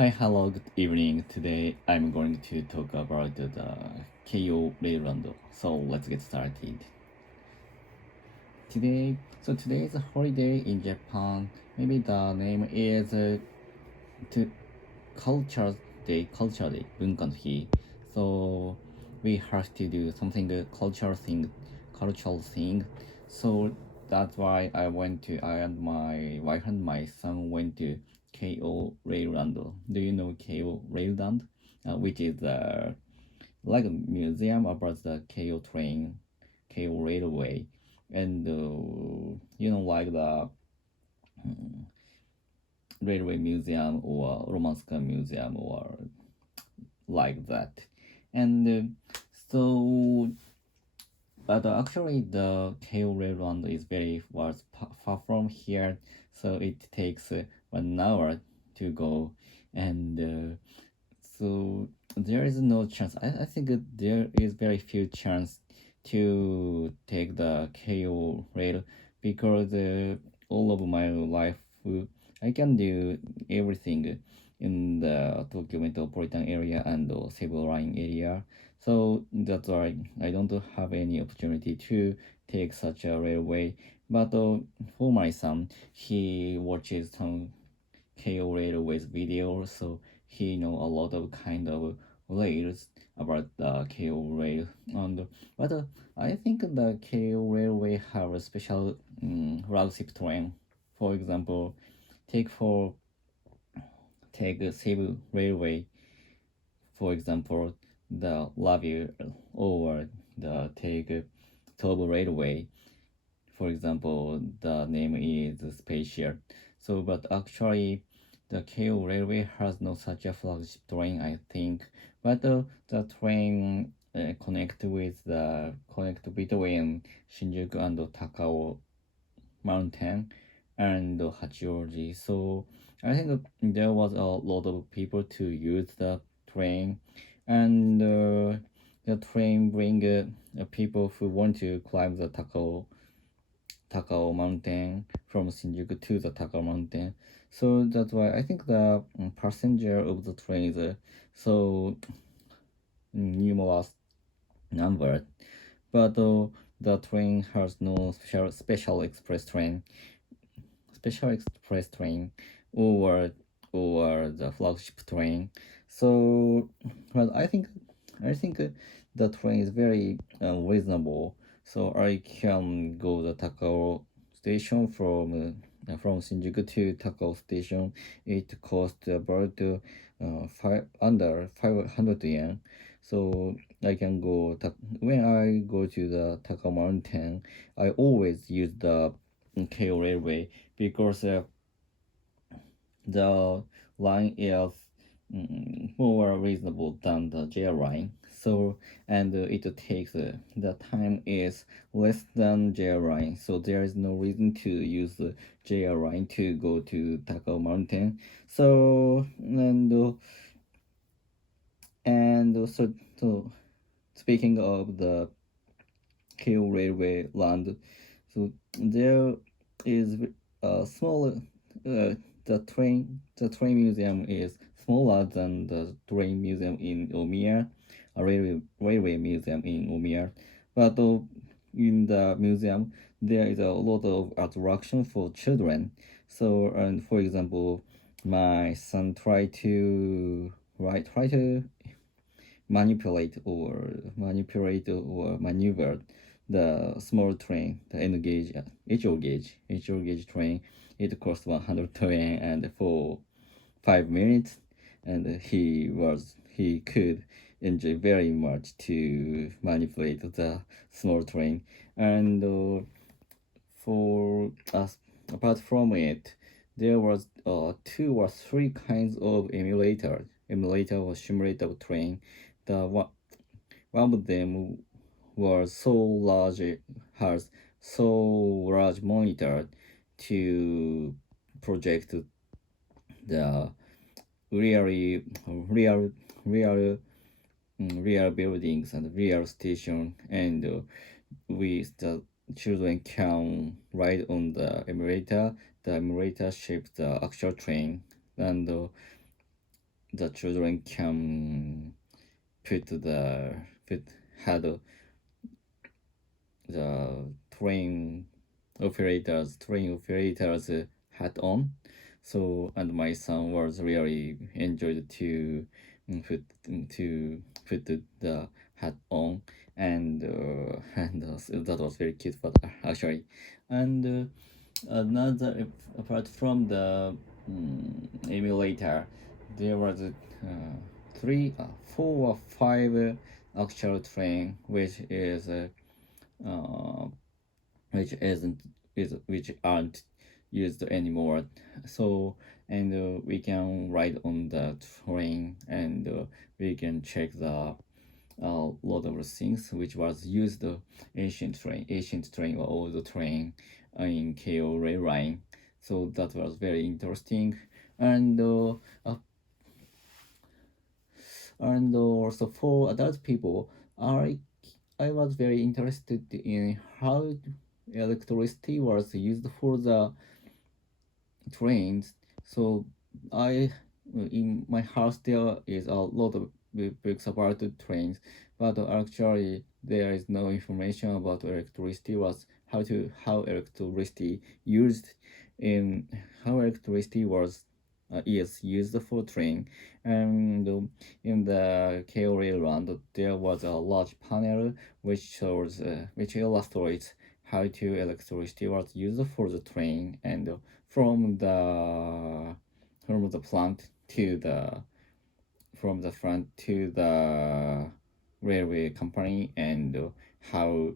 Hi, hello, good evening. Today I'm going to talk about the Keio Railroad. So let's get started. Today is a holiday in Japan. Maybe the name is to Culture Day, 文化の日. So we have to do something cultural thing. So that's why I and my wife and my son went to Keio Railroad. Do you know Keio Railroad? Which is like a museum about the Keio train, Keio Railway, and like the railway museum or Romanska museum or like that. And so, but actually, the Keio Railroad is very far from here, so it takes 1 hour to go, and so there is no chance. I think there is very few chance to take the KO rail because all of my life I can do everything in the Tokyo metropolitan area and the Cebu line area. So that's why I don't have any opportunity to take such a railway. But for my son, he watches some KO railways videos, so he know a lot of kind of rails about the KO rail. And but I think the KO railway have a special flagship train. For example, take for take Cebu Railway, for example, the Lavie or the take Tobu Railway. For example, the name is Spatial. So, but actually, the Keio Railway has no such a flagship train, I think. But the train connect between Shinjuku and Takao Mountain and Hachioji. So I think there was a lot of people to use the train, and the train bring people who want to climb the Takao Mountain from Shinjuku to the Takao Mountain. So that's why I think the passenger of the train is so numerous number. But the train has no special express train, or the flagship train. So, but I think the train is very reasonable. So I can go the Takao station from Shinjuku to Takao station. It costs about under 500 yen. So I can when I go to the Takao Mountain. I always use the Keio Railway because the line is more reasonable than the J line. So and it takes the time is less than J line. So there is no reason to use the J line to go to Takao Mountain. So so speaking of the Keio Railway land, so there is a small the train museum is smaller than the train museum in Omiya, a railway museum in Omiya. But in the museum there is a lot of attraction for children. So and for example, my son try to manipulate or maneuver the small train, the N gauge, HO gauge train. It cost 100 yen, and for 5 minutes, and he could enjoy very much to manipulate the small train. And for us, apart from it, there was 2 or 3 kinds of emulator or simulator of train. The one of them was has so large monitor to project the really real real buildings and real station, and the children can ride on the emulator. The emulator shapes the actual train, and the children can put the put had the train operators hat on. So and my son was really enjoyed to put the hat on, and so that was very cute. But actually, and another apart from the emulator, there was three, four or five actual train, uh, which aren't used anymore. So and we can ride on the train, and we can check the lot of things which was used ancient train or old train in Keio rail line. So that was very interesting, and also for adult people, I I was very interested in how electricity was used for the trains. So I, in my house, there is a lot of books about the trains, but actually there is no information about electricity was how electricity used in how electricity was is used for train. And in the KO Railroad there was a large panel which shows which illustrates how to electricity was used for the train, and from the from the plant to the from the front to the railway company, and how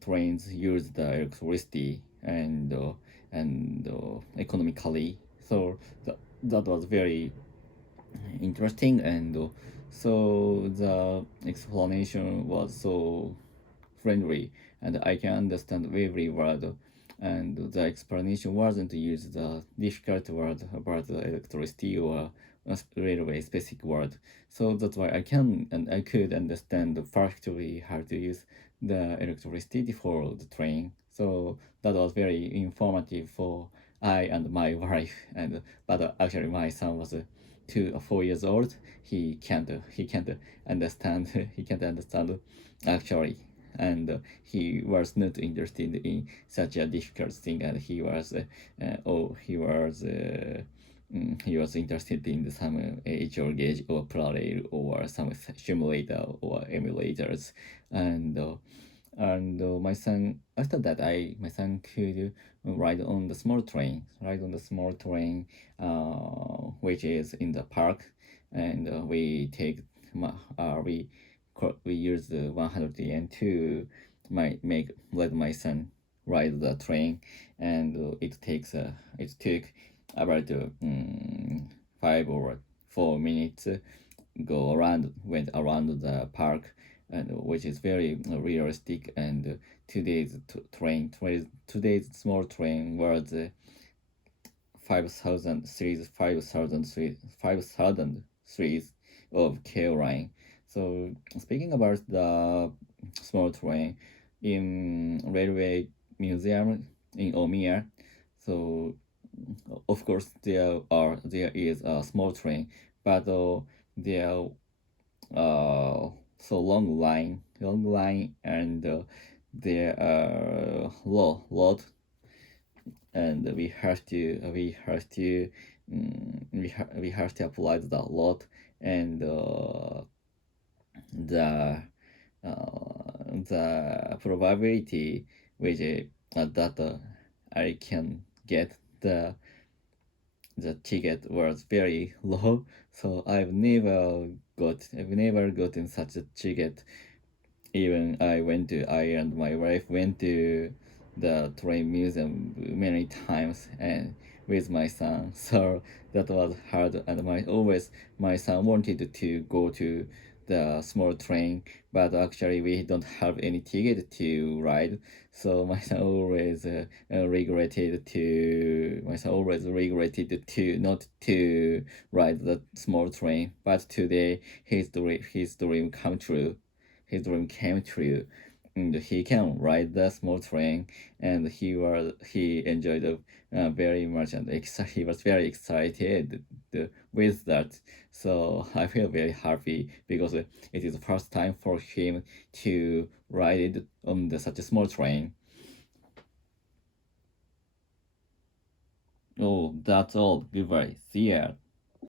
trains use the electricity, and economically. So that was very interesting, and so the explanation was so friendly, and I can understand every word. And the explanation wasn't to use the difficult word about the electricity or a railway specific word. So that's why I could understand perfectly how to use the electricity for the train. So that was very informative for I and my wife. And but actually my son was 2 or 4 years old. He can't understand he can't understand actually, and he was not interested in such a difficult thing, and he was interested in some age or gauge or parallel or some simulator or emulators. And my son, after that, I my son could ride on the small train, which is in the park. And we take we use the 100 yen to let my son ride the train. And it took about 5 or 4 minutes went around the park, and which is very realistic. And today's small train was 5,000 series of K line. So speaking about the small train in railway museum in Omiya, so of course there is a small train, but there so long line, and there are lot, and we have to apply the lot, and the the probability which that I can get the ticket was very low. So I've never gotten such a ticket. Even I and my wife went to the train museum many times and with my son. So that was hard, and my son wanted to go to the small train, but actually we don't have any ticket to ride. So my son always regretted to not to ride the small train. But today his dream came true. and he can ride the small train, and he enjoyed very much, and he was very excited with that. So I feel very happy because it is the first time for him to ride on such a small train. Oh, that's all. Goodbye. See ya.